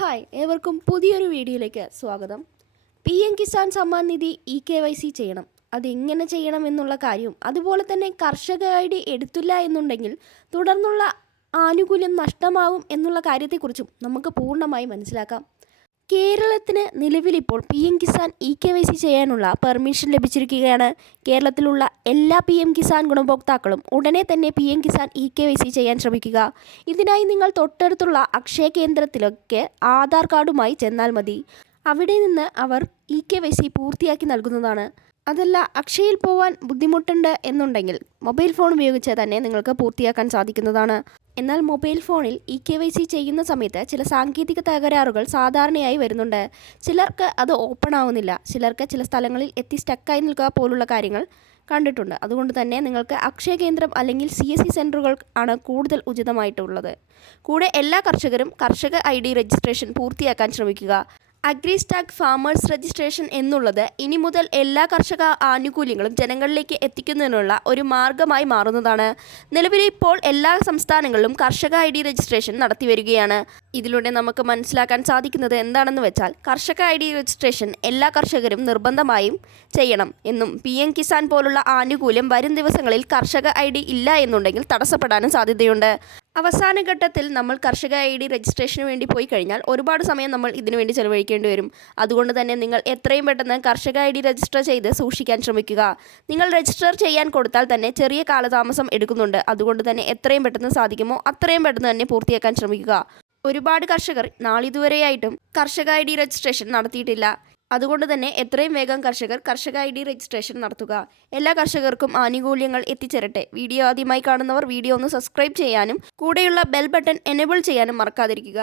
Hi, ഏവർക്കും പുതിയൊരു വീഡിയോയിലേക്ക് സ്വാഗതം. PM കിസാൻ സമ്മാൻ നിധി EKYC ചെയ്യണം. അതെങ്ങനെ ചെയ്യണം എന്നുള്ള കാര്യവും അതുപോലെ തന്നെ കർഷക ID എടുത്തില്ല എന്നുണ്ടെങ്കിൽ തുടർന്നുള്ള ആനുകൂല്യം നഷ്ടമാവും എന്നുള്ള കാര്യത്തെക്കുറിച്ചും നമുക്ക് പൂർണ്ണമായി മനസ്സിലാക്കാം. കേരളത്തിന് നിലവിലിപ്പോൾ PM കിസാൻ EKYC ചെയ്യാനുള്ള പെർമിഷൻ ലഭിച്ചിരിക്കുകയാണ്. കേരളത്തിലുള്ള എല്ലാ PM കിസാൻ ഗുണഭോക്താക്കളും ഉടനെ തന്നെ PM കിസാൻ EKYC ചെയ്യാൻ ശ്രമിക്കുക. ഇതിനായി നിങ്ങൾ തൊട്ടടുത്തുള്ള അക്ഷയ കേന്ദ്രത്തിലൊക്കെ ആധാർ കാർഡുമായി ചെന്നാൽ മതി. അവിടെ നിന്ന് അവർ EKYC പൂർത്തിയാക്കി നൽകുന്നതാണ്. അതല്ല, അക്ഷയയിൽ പോകാൻ ബുദ്ധിമുട്ടുണ്ട് എന്നുണ്ടെങ്കിൽ മൊബൈൽ ഫോൺ ഉപയോഗിച്ച് തന്നെ നിങ്ങൾക്ക് പൂർത്തിയാക്കാൻ സാധിക്കുന്നതാണ്. എന്നാൽ മൊബൈൽ ഫോണിൽ EKYC ചെയ്യുന്ന സമയത്ത് ചില സാങ്കേതിക തകരാറുകൾ സാധാരണയായി വരുന്നുണ്ട്. ചിലർക്ക് അത് ഓപ്പൺ ആവുന്നില്ല, ചിലർക്ക് ചില സ്ഥലങ്ങളിൽ എത്തി സ്റ്റക്കായി നിൽക്കുക പോലുള്ള കാര്യങ്ങൾ കണ്ടിട്ടുണ്ട്. അതുകൊണ്ട് തന്നെ നിങ്ങൾക്ക് അക്ഷയ കേന്ദ്രം അല്ലെങ്കിൽ CSC സെൻറ്ററുകൾ ആണ് കൂടുതൽ ഉചിതമായിട്ടുള്ളത്. കൂടെ എല്ലാ കർഷകരും കർഷക ID രജിസ്ട്രേഷൻ പൂർത്തിയാക്കാൻ ശ്രമിക്കുക. അഗ്രിസ്റ്റാക്ക് ഫാമേഴ്സ് രജിസ്ട്രേഷൻ എന്നുള്ളത് ഇനി മുതൽ എല്ലാ കർഷക ആനുകൂല്യങ്ങളും ജനങ്ങളിലേക്ക് എത്തിക്കുന്നതിനുള്ള ഒരു മാർഗമായി മാറുന്നതാണ്. നിലവിൽ ഇപ്പോൾ എല്ലാ സംസ്ഥാനങ്ങളിലും കർഷക ID രജിസ്ട്രേഷൻ നടത്തി വരികയാണ്. ഇതിലൂടെ നമുക്ക് മനസ്സിലാക്കാൻ സാധിക്കുന്നത് എന്താണെന്ന് വെച്ചാൽ കർഷക ID രജിസ്ട്രേഷൻ എല്ലാ കർഷകരും നിർബന്ധമായും ചെയ്യണം എന്നും PM കിസാൻ പോലുള്ള ആനുകൂല്യം വരും ദിവസങ്ങളിൽ കർഷക ID ഇല്ല എന്നുണ്ടെങ്കിൽ തടസ്സപ്പെടാനും സാധ്യതയുണ്ട്. അവസാന ഘട്ടത്തിൽ നമ്മൾ കർഷക ID രജിസ്ട്രേഷന് വേണ്ടി പോയി കഴിഞ്ഞാൽ ഒരുപാട് സമയം നമ്മൾ ഇതിനു വേണ്ടി ചെലവഴിക്കേണ്ടി വരും. അതുകൊണ്ട് തന്നെ നിങ്ങൾ എത്രയും പെട്ടെന്ന് കർഷക ID രജിസ്റ്റർ ചെയ്ത് സൂക്ഷിക്കാൻ ശ്രമിക്കുക. നിങ്ങൾ രജിസ്റ്റർ ചെയ്യാൻ കൊടുത്താൽ തന്നെ ചെറിയ കാലതാമസം എടുക്കുന്നുണ്ട്. അതുകൊണ്ട് തന്നെ എത്രയും പെട്ടെന്ന് സാധിക്കുമോ അത്രയും പെട്ടെന്ന് തന്നെ പൂർത്തിയാക്കാൻ ശ്രമിക്കുക. ഒരുപാട് കർഷകർ നാളിതുവരെയായിട്ടും കർഷക ID രജിസ്ട്രേഷൻ നടത്തിയിട്ടില്ല. അതുകൊണ്ട് തന്നെ എത്രയും വേഗം കർഷക ID രജിസ്ട്രേഷൻ നടത്തുക. എല്ലാ കർഷകർക്കും ആനുകൂല്യങ്ങൾ എത്തിച്ചേരട്ടെ. വീഡിയോ ആദ്യമായി കാണുന്നവർ വീഡിയോ ഒന്ന് സബ്സ്ക്രൈബ് ചെയ്യാനും കൂടെയുള്ള ബെൽ ബട്ടൺ എനേബിൾ ചെയ്യാനും മറക്കാതിരിക്കുക.